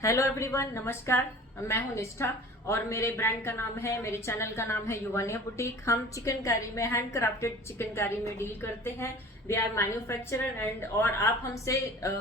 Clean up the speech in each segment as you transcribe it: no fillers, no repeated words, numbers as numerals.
Hello everyone, नमस्कार। मैं हूं निष्ठा और मेरे ब्रांड का नाम है, मेरे चैनल का नाम है युवानिया बुटीक। हम चिकनकारी में, हैंड क्राफ्टेड चिकनकारी में डील करते हैं। वी आर मैन्युफैक्चरर एंड और आप हमसे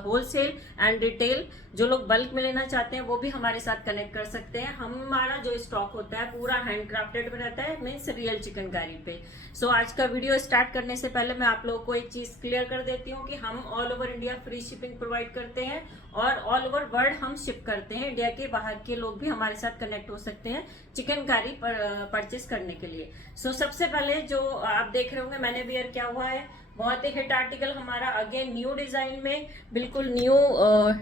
होलसेल एंड रिटेल, जो लोग बल्क में लेना चाहते हैं वो भी हमारे साथ कनेक्ट कर सकते हैं। हमारा जो स्टॉक होता है पूरा हैंड क्राफ्टेड में रहता है, मीन्स रियल चिकनकारी पे। सो आज का वीडियो स्टार्ट करने से पहले मैं आप लोगों को एक चीज क्लियर कर देती हूँ कि हम all over India free shipping provide करते हैं और ऑल ओवर वर्ल्ड हम शिप करते हैं। इंडिया के बाहर के लोग भी हमारे साथ कनेक्ट हो सकते हैं चिकनकारी परचेस करने के लिए। सो सबसे पहले जो आप देख रहे होंगे मैंने वेयर किया हुआ है, बहुत ही हिट आर्टिकल हमारा, अगेन न्यू डिजाइन में, बिल्कुल न्यू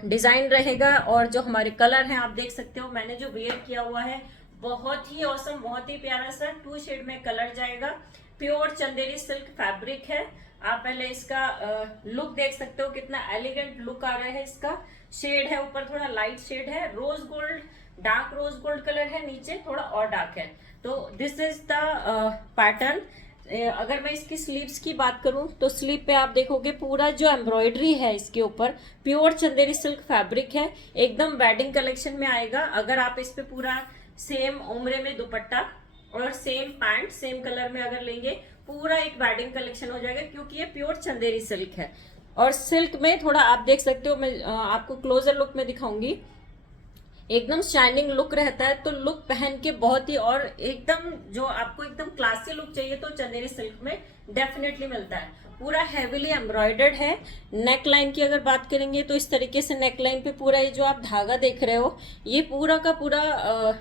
डिजाइन रहेगा। और जो हमारे कलर हैं आप देख सकते हो, मैंने जो वेयर किया हुआ है बहुत ही औसम, बहुत ही प्यारा सा 2 शेड में कलर जाएगा। प्योर चंदेरी सिल्क फैब्रिक है। आप पहले इसका लुक देख सकते हो, कितना एलिगेंट लुक आ रहा है। इसका शेड है, ऊपर थोड़ा लाइट शेड है, rose gold, dark rose gold colour है, नीचे थोड़ा और डार्क है। तो दिस इज द पैटर्न। अगर मैं इसकी स्लीव्स की बात करूं तो स्लीव पे आप देखोगे पूरा जो एम्ब्रॉयडरी है इसके ऊपर प्योर चंदेरी सिल्क फैब्रिक है, एकदम वेडिंग कलेक्शन में आएगा। अगर आप इस पे पूरा सेम उम्रे में दुपट्टा और सेम पैंट सेम कलर में अगर लेंगे, पूरा एक वेडिंग कलेक्शन हो जाएगा, क्योंकि ये प्योर चंदेरी सिल्क है। और सिल्क में थोड़ा आप देख सकते हो, मैं आपको क्लोजर लुक में दिखाऊंगी, एकदम शाइनिंग लुक रहता है। तो लुक पहन के बहुत ही, और एकदम जो आपको एकदम क्लासी लुक चाहिए तो चंदेरी सिल्क में डेफिनेटली मिलता है। पूरा हैवीली एम्ब्रॉयडर्ड है। नेक लाइन की अगर बात करेंगे तो इस तरीके से नेक लाइन पे पूरा ये जो आप धागा देख रहे हो, ये पूरा का पूरा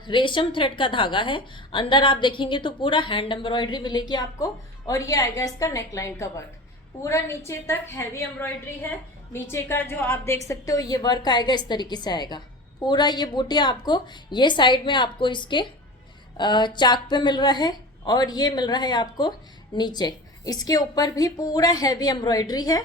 रेशम थ्रेड का धागा है। अंदर आप देखेंगे तो पूरा हैंड एम्ब्रॉयडरी मिलेगी आपको। और ये आएगा इसका नेक लाइन का वर्क, पूरा नीचे तक हैवी एम्ब्रॉयडरी है। नीचे का जो आप देख सकते हो ये वर्क आएगा, इस तरीके से आएगा पूरा। ये बूटियाँ आपको ये साइड में आपको इसके चाक पे मिल रहा है, और ये मिल रहा है आपको नीचे। इसके ऊपर भी पूरा हैवी एम्ब्रॉयडरी है।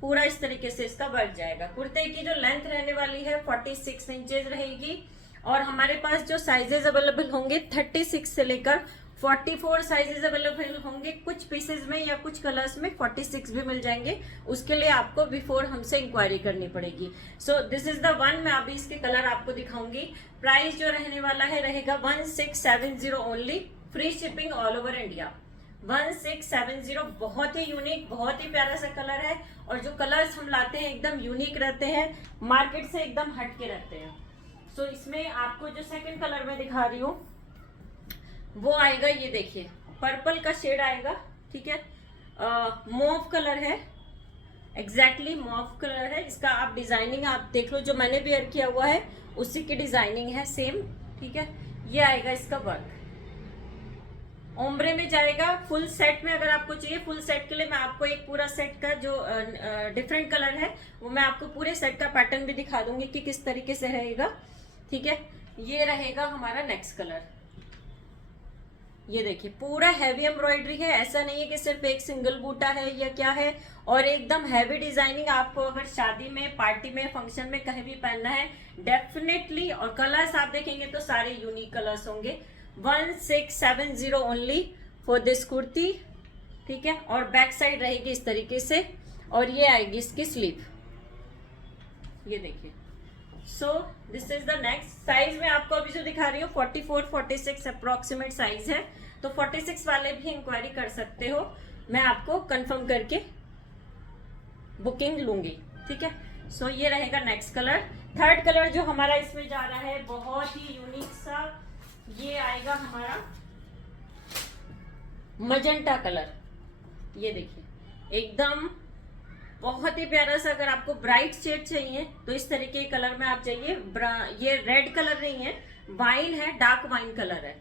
पूरा इस तरीके से इसका वर्क जाएगा। कुर्ते की जो लेंथ रहने वाली है 46 इंचेस रहेगी। और हमारे पास जो साइजेस अवेलेबल होंगे 36 से लेकर 44 साइजेस अवेलेबल होंगे। कुछ पीसेज में या कुछ कलर्स में 46 भी मिल जाएंगे। उसके लिए आपको बिफोर हमसे इंक्वायरी करनी पड़ेगी। So this is the one. मैं अभी इसके कलर आपको दिखाऊंगी। प्राइस जो रहने वाला है रहेगा 1670 only, free shipping all over India. 1670। बहुत ही यूनिक, बहुत ही प्यारा सा कलर है। और जो कलर्स हम लाते हैं एकदम यूनिक रहते हैं, मार्केट से एकदम हटके रहते हैं। सो इसमें आपको जो सेकंड कलर में दिखा रही हूँ वो आएगा, ये देखिए पर्पल का शेड आएगा, ठीक है। मॉव कलर है, एग्जैक्टली मॉव कलर है इसका। आप डिजाइनिंग आप देख लो, जो मैंने वेयर किया हुआ है उसी की डिजाइनिंग है सेम, ठीक है। ये आएगा इसका वर्क, ओम्ब्रे में जाएगा। फुल सेट में अगर आपको चाहिए, फुल सेट के लिए मैं आपको एक पूरा सेट का जो डिफरेंट कलर है वो मैं आपको पूरे सेट का पैटर्न भी दिखा दूंगी कि किस तरीके से रहेगा, ठीक है। ये रहेगा हमारा नेक्स्ट कलर। ये देखिए पूरा हैवी एम्ब्रॉयडरी है, ऐसा नहीं है कि सिर्फ एक सिंगल बूटा है या क्या है। और एकदम हैवी डिजाइनिंग आपको अगर शादी में, पार्टी में, फंक्शन में कहीं भी पहनना है डेफिनेटली। और कलर्स आप देखेंगे तो सारे यूनिक कलर्स होंगे। 1670 ओनली फॉर दिस कुर्ती, ठीक है। और बैक साइड रहेगी इस तरीके से, और ये आएगी इसकी स्लीव, ये देखिए। So this is the next. Size में आपको अभी जो दिखा रही हूँ 44 46 अप्रोक्सीमेट साइज है। तो 46 वाले भी इंक्वायरी कर सकते हो, मैं आपको कंफर्म करके बुकिंग लूंगी, ठीक है। सो ये रहेगा नेक्स्ट कलर। थर्ड कलर जो हमारा इसमें जा रहा है बहुत ही यूनिक सा, ये आएगा हमारा मजेंटा कलर। ये देखिए एकदम बहुत ही प्यारा सा। अगर आपको ब्राइट शेड चाहिए तो इस तरीके के कलर में आप चाहिए। ये रेड कलर नहीं है, वाइन है, डार्क वाइन कलर है।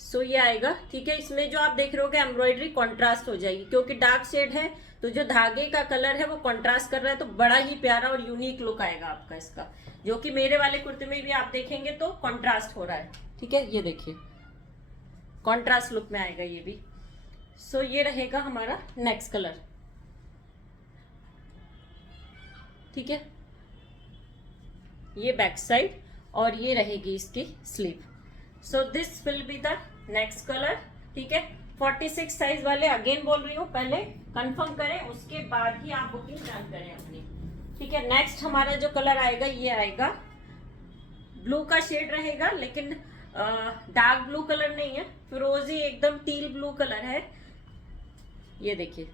सो ये आएगा, ठीक है। इसमें जो आप देख रहे हो एम्ब्रॉयडरी कॉन्ट्रास्ट हो जाएगी, क्योंकि डार्क शेड है तो जो धागे का कलर है वो कॉन्ट्रास्ट कर रहा है, तो बड़ा ही प्यारा और यूनिक लुक आएगा आपका इसका। जो कि मेरे वाले कुर्ते में भी आप देखेंगे तो कॉन्ट्रास्ट हो रहा है, ठीक है। ये देखिए कॉन्ट्रास्ट लुक में आएगा ये भी। सो ये रहेगा हमारा नेक्स्ट कलर, ठीक है। ये बैक साइड और ये रहेगी इसकी sleeve. So this will be the next colour, ठीक है। 46 साइज वाले अगेन बोल रही हूँ, पहले कंफर्म करें उसके बाद ही आप बुकिंग डन करें अपनी, ठीक है। नेक्स्ट हमारा जो कलर आएगा ये आएगा ब्लू का शेड रहेगा, लेकिन डार्क ब्लू कलर नहीं है, फिरोजी एकदम टील ब्लू कलर है। ये देखिए,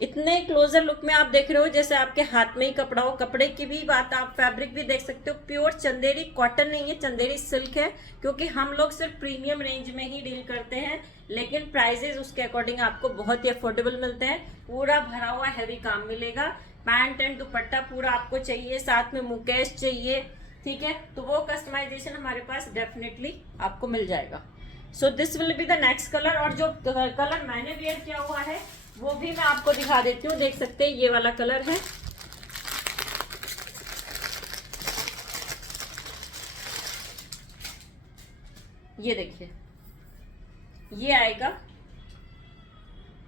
इतने क्लोजर लुक में आप देख रहे हो जैसे आपके हाथ में ही कपड़ा हो। कपड़े की भी बात, आप फैब्रिक भी देख सकते हो, प्योर चंदेरी कॉटन नहीं है, चंदेरी सिल्क है, क्योंकि हम लोग सिर्फ प्रीमियम रेंज में ही डील करते हैं, लेकिन प्राइजेस उसके अकॉर्डिंग आपको बहुत ही अफोर्डेबल मिलते हैं। पूरा भरा हुआ हैवी काम मिलेगा। पैंट एंड दुपट्टा पूरा आपको चाहिए, साथ में मुकेश चाहिए, ठीक है, तो वो कस्टमाइजेशन हमारे पास डेफिनेटली आपको मिल जाएगा। सो this will be the next colour. और जो कलर मैंने वेयर किया हुआ है वो भी मैं आपको दिखा देती हूँ। देख सकते हैं, ये वाला कलर है, ये देखिए, ये आएगा,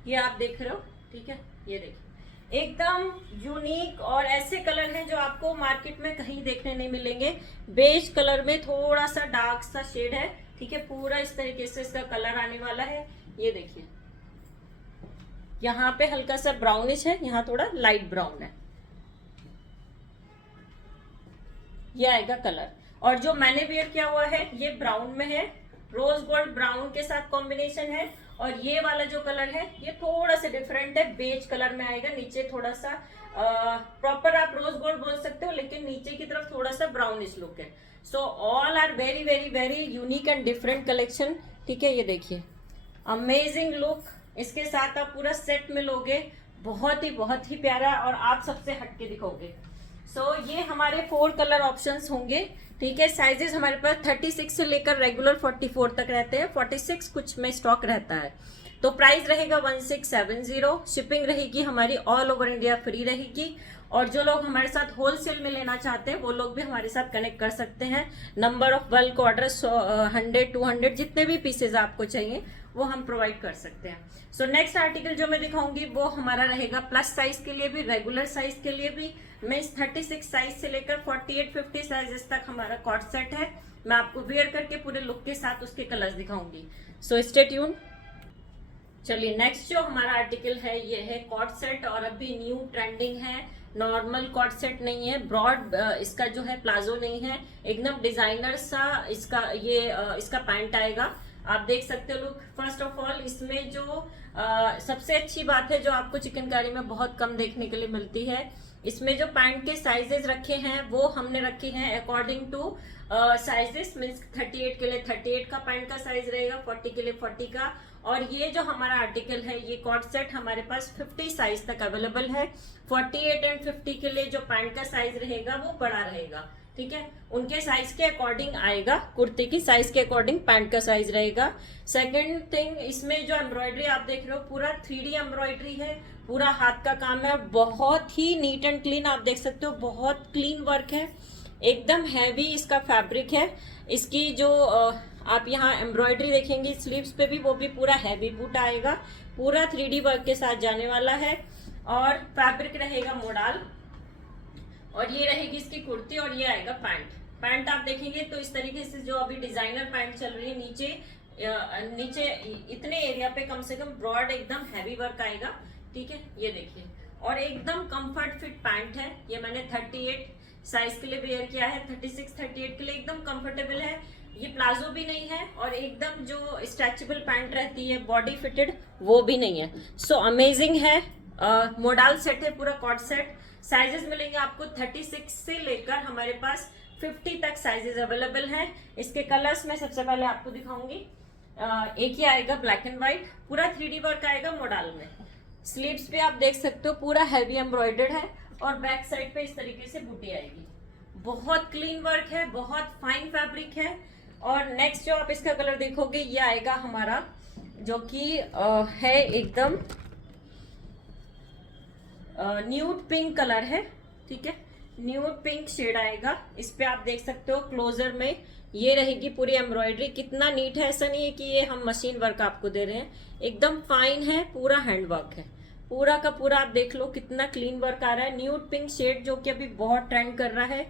ये आप देख रहे हो, ठीक है, ये देखिए, एकदम यूनिक और ऐसे कलर हैं जो आपको मार्केट में कहीं देखने नहीं मिलेंगे। बेज कलर में थोड़ा सा डार्क सा शेड है, ठीक है, पूरा इस तरीके से इसका कलर आने वाला है। ये देखिए, यहाँ पे हल्का सा ब्राउनिश है, यहाँ थोड़ा लाइट ब्राउन है, ये आएगा कलर। और जो मैंने वेयर किया हुआ है ये ब्राउन में है, रोज गोल्ड ब्राउन के साथ कॉम्बिनेशन है। और ये वाला जो कलर है ये थोड़ा सा डिफरेंट है, बेज कलर में आएगा, नीचे थोड़ा सा प्रॉपर आप रोज गोल्ड बोल सकते हो, लेकिन नीचे की तरफ थोड़ा सा ब्राउनिश लुक है। So all are very very very unique and different collection, ठीक है। ये देखिए, अमेजिंग लुक, इसके साथ आप पूरा सेट में लोगे, बहुत ही प्यारा, और आप सबसे हटके दिखोगे। सो ये हमारे 4 कलर ऑप्शंस होंगे, ठीक है। साइजेस हमारे पास 36 से लेकर रेगुलर 44 तक रहते हैं, 46 कुछ में स्टॉक रहता है। तो प्राइस रहेगा 1670, शिपिंग रहेगी हमारी ऑल ओवर इंडिया फ्री रहेगी। और जो लोग हमारे साथ होलसेल में लेना चाहते हैं वो लोग भी हमारे साथ कनेक्ट कर सकते हैं। नंबर ऑफ बल्क ऑर्डर 100 200 जितने भी पीसेज आपको चाहिए वो हम प्रोवाइड कर सकते हैं। सो नेक्स्ट आर्टिकल जो मैं दिखाऊंगी वो हमारा रहेगा प्लस साइज के लिए भी, रेगुलर साइज के लिए भी। मैं 36 साइज से लेकर 48-50 साइजेस तक हमारा कॉट सेट है। मैं आपको वेयर करके पूरे लुक के साथ उसके कलर्स दिखाऊंगी। So stay tune. चलिए, नेक्स्ट जो हमारा आर्टिकल है ये है कॉट सेट, और अभी न्यू ट्रेंडिंग है। नॉर्मल कॉट सेट नहीं है, ब्रॉड इसका जो है प्लाजो नहीं है, एकदम डिजाइनर सा इसका पैंट आएगा। आप देख सकते हो लुक। फर्स्ट ऑफ ऑल इसमें जो सबसे अच्छी बात है जो आपको चिकनकारी में बहुत कम देखने के लिए मिलती है, इसमें जो पैंट के साइजेस रखे हैं वो हमने रखे हैं अकॉर्डिंग टू साइजेस, मीन्स 38 के लिए 38 का पैंट का साइज रहेगा, 40 के लिए 40 का। और ये जो हमारा आर्टिकल है ये कॉट सेट हमारे पास 50 साइज तक अवेलेबल है। 48 एंड 50 के लिए जो पैंट का साइज रहेगा वो बड़ा रहेगा, ठीक है, उनके साइज के अकॉर्डिंग आएगा। कुर्ते की साइज के अकॉर्डिंग पैंट का साइज रहेगा। सेकंड थिंग, इसमें जो एम्ब्रॉयडरी आप देख रहे हो पूरा 3D एम्ब्रॉयडरी है, पूरा हाथ का काम है, बहुत ही नीट एंड क्लीन आप देख सकते हो, बहुत क्लीन वर्क है, एकदम हैवी इसका फैब्रिक है। इसकी जो आप यहाँ एम्ब्रॉयडरी देखेंगे स्लीव्स पे भी, वो भी पूरा हैवी बूट आएगा, पूरा 3D वर्क के साथ जाने वाला है। और फैब्रिक रहेगा मोडाल, और ये रहेगी इसकी कुर्ती, और ये आएगा पैंट। पैंट आप देखेंगे तो इस तरीके से जो अभी डिजाइनर पैंट चल रही है, नीचे इतने एरिया पे कम से कम ब्रॉड एकदम हैवी वर्क आएगा, ठीक है। ये देखिए, और एकदम कंफर्ट फिट पैंट है। ये मैंने 38 साइज के लिए वेयर किया है, 36-38 के लिए एकदम कंफर्टेबल है। ये प्लाजो भी नहीं है, और एकदम जो स्ट्रेचेबल पैंट रहती है बॉडी फिटेड वो भी नहीं है। सो अमेजिंग है। मोडाल सेट है पूरा कॉट सेट। साइजेस मिलेंगे आपको 36 से लेकर हमारे पास 50 तक साइजेस अवेलेबल हैं। इसके कलर्स मैं सबसे पहले आपको दिखाऊंगी। एक ही आएगा ब्लैक एंड व्हाइट, पूरा 3D वर्क आएगा मोडाल में। स्लीव्स पे आप देख सकते हो पूरा हैवी एम्ब्रॉयडर्ड है, और बैक साइड पे इस तरीके से बूटी आएगी। बहुत क्लीन वर्क है, बहुत फाइन फैब्रिक है। और नेक्स्ट जो आप इसका कलर देखोगे ये आएगा हमारा, जो कि है एकदम न्यूड पिंक कलर है, ठीक है, न्यूड पिंक शेड आएगा। इस पे आप देख सकते हो क्लोजर में ये रहेगी पूरी एम्ब्रॉयडरी। कितना नीट है, ऐसा नहीं है कि ये हम मशीन वर्क आपको दे रहे हैं, एकदम फाइन है, पूरा हैंड वर्क है, पूरा का पूरा। आप देख लो कितना क्लीन वर्क आ रहा है। न्यूड पिंक शेड जो कि अभी बहुत ट्रेंड कर रहा है,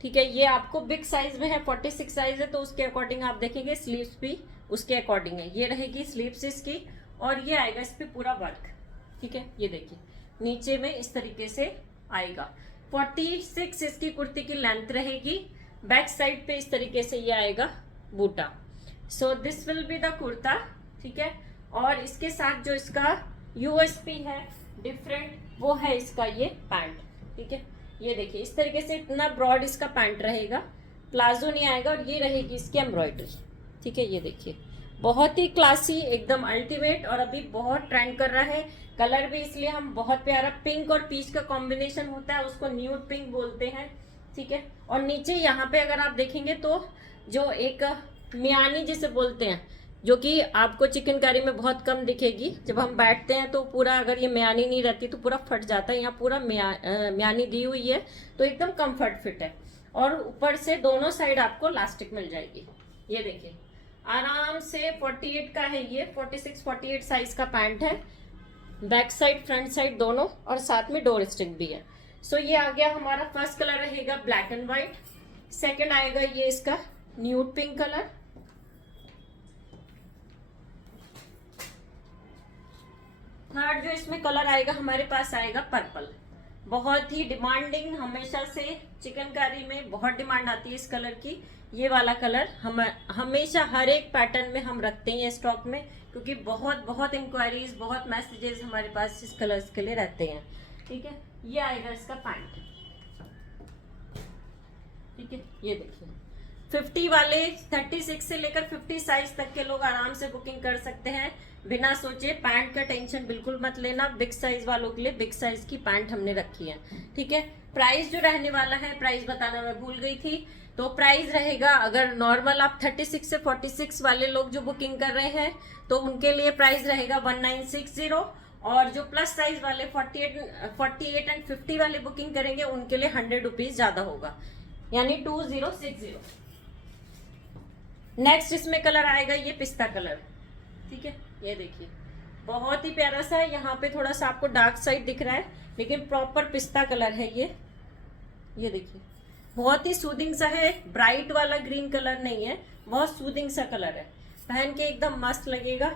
ठीक है। ये आपको बिग साइज में है, 46 साइज है, तो उसके अकॉर्डिंग आप देखेंगे स्लीव्स भी उसके अकॉर्डिंग है। ये रहेगी स्लीव्स इसकी, और ये आएगा इस पे पूरा वर्क, ठीक है। ये देखिए नीचे में इस तरीके से आएगा। 46 इसकी कुर्ती की लेंथ रहेगी, बैक साइड पे इस तरीके से ये आएगा बूटा। So this will be the kurta, ठीक है। और इसके साथ जो इसका यूएसपी है डिफरेंट, वो है इसका ये पैंट, ठीक है। ये देखिए इस तरीके से इतना ब्रॉड इसका पैंट रहेगा, प्लाजो नहीं आएगा, और ये रहेगी इसकी एम्ब्रॉयडरी, ठीक है। ये देखिए बहुत ही क्लासी, एकदम अल्टीमेट, और अभी बहुत ट्रेंड कर रहा है। कलर भी इसलिए हम बहुत प्यारा, पिंक और पीच का कॉम्बिनेशन होता है, उसको न्यूड पिंक बोलते हैं, ठीक है। और नीचे यहाँ पे अगर आप देखेंगे तो जो एक मियानी जिसे बोलते हैं, जो कि आपको चिकनकारी में बहुत कम दिखेगी, जब हम बैठते हैं तो पूरा, अगर ये म्यानी नहीं रहती तो पूरा फट जाता है, यहाँ पूरा म्यानी दी हुई है तो एकदम कंफर्ट फिट है। और ऊपर से दोनों साइड आपको इलास्टिक मिल जाएगी। ये देखिए आराम से 48 का है ये, 46-48 साइज का पैंट है, बैक साइड फ्रंट साइड दोनों, और साथ में डोर स्ट्रिंग भी है। सो ये आ गया हमारा फर्स्ट कलर रहेगा ब्लैक एंड व्हाइट। सेकंड आएगा ये इसका न्यूड पिंक कलर। थर्ड जो इसमें कलर आएगा हमारे पास आएगा पर्पल। बहुत ही डिमांडिंग, हमेशा से चिकनकारी में बहुत डिमांड आती है इस कलर की। ये वाला कलर हम हमेशा हर एक पैटर्न में हम रखते हैं स्टॉक में, क्योंकि बहुत बहुत इंक्वायरीज, बहुत मैसेजेस हमारे पास इस कलर्स के लिए रहते हैं, ठीक है। ये आएगा इसका पैंट, ठीक है। ये देखिए 50 वाले, 36 से लेकर 50 साइज तक के लोग आराम से बुकिंग कर सकते हैं बिना सोचे। पैंट का टेंशन बिल्कुल मत लेना, बिग साइज वालों के लिए बिग साइज की पैंट हमने रखी है, ठीक है। प्राइस जो रहने वाला है, प्राइस बताना मैं भूल गई थी, तो प्राइस रहेगा, अगर नॉर्मल आप 36 से 46 वाले लोग जो बुकिंग कर रहे हैं तो उनके लिए प्राइस रहेगा 1960, और जो प्लस साइज वाले 48 एंड 50 वाले बुकिंग करेंगे उनके लिए 100 रुपीज ज्यादा होगा, यानी 2060। नेक्स्ट इसमें कलर आएगा ये पिस्ता कलर, ठीक है। ये देखिए बहुत ही प्यारा सा है, यहाँ पे थोड़ा सा आपको डार्क साइड दिख रहा है, लेकिन प्रॉपर पिस्ता कलर है ये। ये देखिए बहुत ही सूदिंग सा है, ब्राइट वाला ग्रीन कलर नहीं है, बहुत सूदिंग सा कलर है, पहन के एकदम मस्त लगेगा।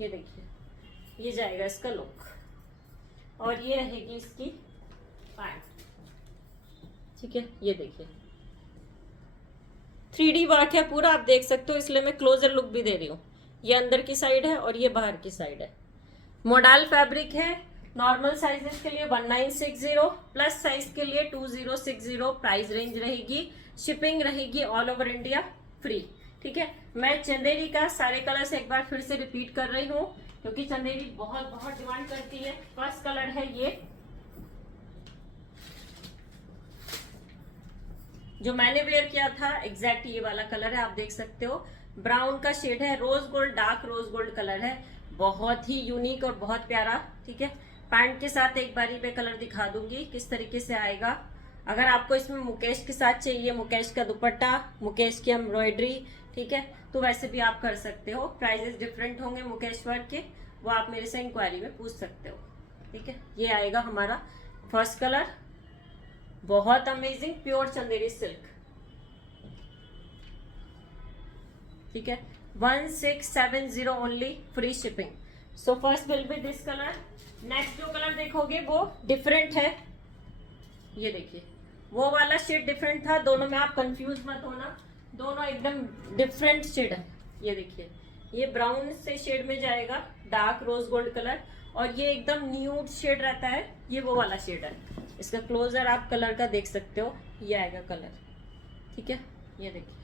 ये देखिए ये जाएगा इसका लुक, और ये रहेगी इसकी पैंट, ठीक है। ये देखिए 3D वर्क है पूरा, आप देख सकते हो, इसलिए मैं क्लोजर लुक भी दे रही हूँ। ये अंदर की साइड है और ये बाहर की साइड है। मॉडल फैब्रिक है, नॉर्मल साइजेस के लिए 1960, प्लस साइज के लिए 2060 प्राइस रेंज रहेगी। शिपिंग रहेगी ऑल ओवर इंडिया फ्री, ठीक है। मैं चंदेरी का सारे कलर्स एक बार फिर से रिपीट कर रही हूँ, क्योंकि चंदेरी बहुत बहुत डिमांड करती है। फर्स्ट कलर है ये, जो मैंने वेयर किया था एग्जैक्ट ये वाला कलर है, आप देख सकते हो। ब्राउन का शेड है, rose gold, dark rose gold colour है, बहुत ही यूनिक और बहुत प्यारा, ठीक है। पैंट के साथ एक बारी मैं कलर दिखा दूंगी किस तरीके से आएगा। अगर आपको इसमें मुकेश के साथ चाहिए, मुकेश का दुपट्टा, मुकेश की एम्ब्रॉयडरी, ठीक है, तो वैसे भी आप कर सकते हो। प्राइजेस डिफरेंट होंगे मुकेश वर्क के, वो आप मेरे से इंक्वायरी में पूछ सकते हो, ठीक है। ये आएगा हमारा फर्स्ट कलर, बहुत अमेजिंग प्योर चंदेरी सिल्क, ठीक है। 1670 only, free shipping. So first will be this colour. Next जो कलर देखोगे वो डिफरेंट है, ये देखिए वो वाला शेड डिफरेंट था, दोनों में आप कंफ्यूज मत होना, दोनों एकदम डिफरेंट शेड है। ये देखिए ये ब्राउन से शेड में जाएगा, डार्क रोज गोल्ड कलर, और ये एकदम न्यूड शेड रहता है, ये वो वाला शेड है। इसका क्लोजर आप कलर का देख सकते हो, ये आएगा कलर, ठीक है। ये देखिए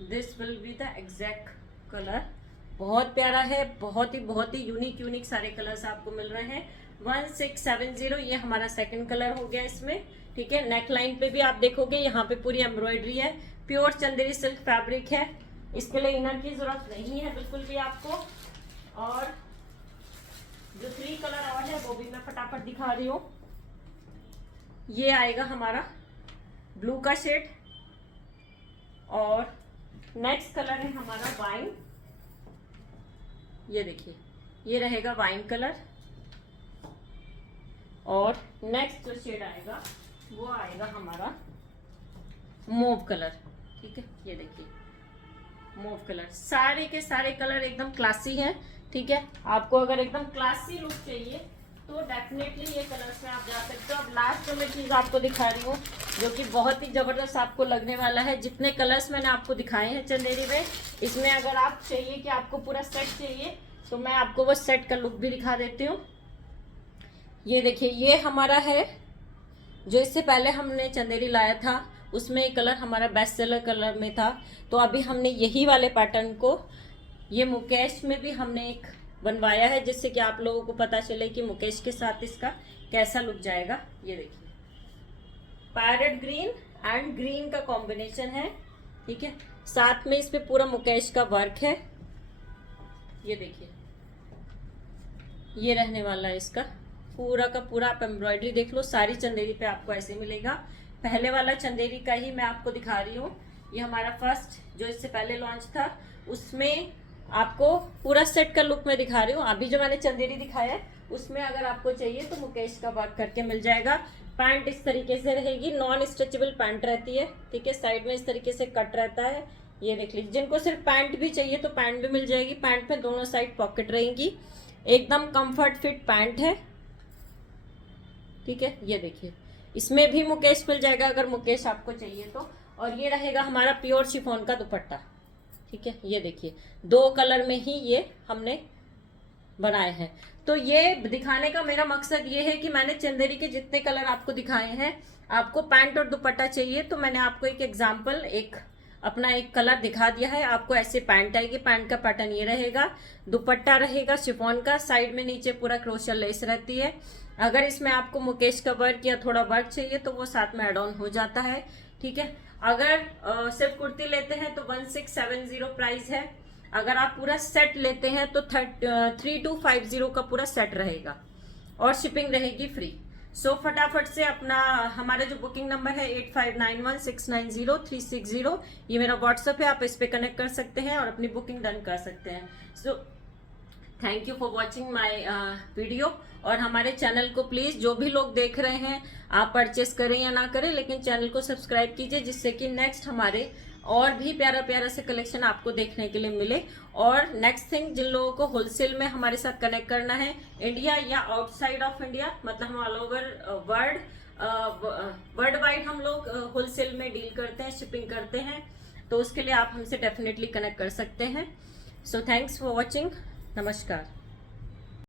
this will be the exact colour, बहुत प्यारा है, बहुत ही यूनिक सारे कलर्स आपको मिल रहे हैं। 1670, ये हमारा सेकंड कलर हो गया इसमें, ठीक है। नेक लाइन पे भी आप देखोगे यहाँ पे पूरी एम्ब्रॉयडरी है, प्योर चंदेरी सिल्क फैब्रिक है, इसके लिए इनर की जरूरत नहीं है बिल्कुल भी आपको। और जो 3 कलर और है वो भी मैं फटाफट दिखा रही हूँ। ये आएगा हमारा ब्लू का शेड, और नेक्स्ट कलर है हमारा वाइन, ये देखिए ये रहेगा वाइन कलर, और नेक्स्ट जो शेड आएगा वो आएगा हमारा मोव कलर, ठीक है। ये देखिए मोव कलर, सारे के सारे कलर एकदम क्लासी हैं, ठीक है। आपको अगर एकदम क्लासी लुक चाहिए तो डेफिनेटली ये कलर्स में आप जा सकते हो। अब लास्ट जो मैं चीज आपको दिखा रही हूँ जो कि बहुत ही जबरदस्त आपको लगने वाला है। जितने कलर्स मैंने आपको दिखाए हैं चंदेरी में, इसमें अगर आप चाहिए कि आपको पूरा सेट चाहिए तो मैं आपको वो सेट का लुक भी दिखा देती हूँ। ये देखिए, ये हमारा है जो इससे पहले हमने चंदेरी लाया था, उसमें एक कलर हमारा बेस्ट सेलर कलर में था। तो अभी हमने यही वाले पैटर्न को ये मुकेश में भी हमने एक बनवाया है, जिससे कि आप लोगों को पता चले कि मुकेश के साथ इसका कैसा लुक जाएगा। ये देखिए, पैरेट ग्रीन एंड ग्रीन का कॉम्बिनेशन है, ठीक है। साथ में इस पे पूरा मुकेश का वर्क है। ये देखिए, ये रहने वाला है इसका पूरा का पूरा। आप एम्ब्रॉयडरी देख लो, सारी चंदेरी पे आपको ऐसे मिलेगा। पहले वाला चंदेरी का ही मैं आपको दिखा रही हूँ। ये हमारा फर्स्ट जो इससे पहले लॉन्च था, उसमें आपको पूरा सेट का लुक मैं दिखा रही हूँ। अभी जो मैंने चंदेरी दिखाया है उसमें अगर आपको चाहिए तो मुकेश का वर्क करके मिल जाएगा। पैंट इस तरीके से रहेगी, नॉन स्ट्रेचेबल पैंट रहती है, ठीक है। साइड में इस तरीके से कट रहता है। ये देख लीजिए, जिनको सिर्फ पैंट भी चाहिए तो पैंट भी मिल जाएगी। पैंट में दोनों साइड पॉकेट रहेंगी, एकदम कंफर्ट फिट पैंट है, ठीक है। ये देखिए, इसमें भी मुकेश मिल जाएगा अगर मुकेश आपको चाहिए तो। और ये रहेगा हमारा प्योर शिफॉन का दुपट्टा, ठीक है। ये देखिए, 2 कलर में ही ये हमने बनाए हैं। तो ये दिखाने का मेरा मकसद ये है कि मैंने चंदेरी के जितने कलर आपको दिखाए हैं, आपको पैंट और दुपट्टा चाहिए तो मैंने आपको एक एग्जाम्पल, अपना एक कलर दिखा दिया है। आपको ऐसे पैंट आएगी, पैंट का पैटर्न ये रहेगा, दुपट्टा रहेगा शिफॉन का, साइड में नीचे पूरा क्रोशिया लेस रहती है। अगर इसमें आपको मुकेश का वर्क या थोड़ा वर्क चाहिए तो वो साथ में एड ऑन हो जाता है, ठीक है। अगर सिर्फ कुर्ती लेते हैं तो 1670 प्राइस है। अगर आप पूरा सेट लेते हैं तो 3250 का पूरा सेट रहेगा और शिपिंग रहेगी फ्री। सो फटाफट से अपना, हमारा जो बुकिंग नंबर है 8591690360, ये मेरा व्हाट्सअप है, आप इस पे कनेक्ट कर सकते हैं और अपनी बुकिंग डन कर सकते हैं। So thank you for watching my video. और हमारे चैनल को प्लीज़, जो भी लोग देख रहे हैं, आप परचेस करें या ना करें, लेकिन चैनल को सब्सक्राइब कीजिए, जिससे कि नेक्स्ट हमारे और भी प्यारा प्यारा से कलेक्शन आपको देखने के लिए मिले। और नेक्स्ट थिंग, जिन लोगों को होलसेल में हमारे साथ कनेक्ट करना है, इंडिया या आउटसाइड ऑफ इंडिया, मतलब हम ऑल ओवर वर्ल्ड वाइड हम लोग होलसेल में डील करते हैं, शिपिंग करते हैं, तो उसके लिए आप हमसे डेफिनेटली कनेक्ट कर सकते हैं। सो थैंक्स फॉर वॉचिंग, नमस्कार।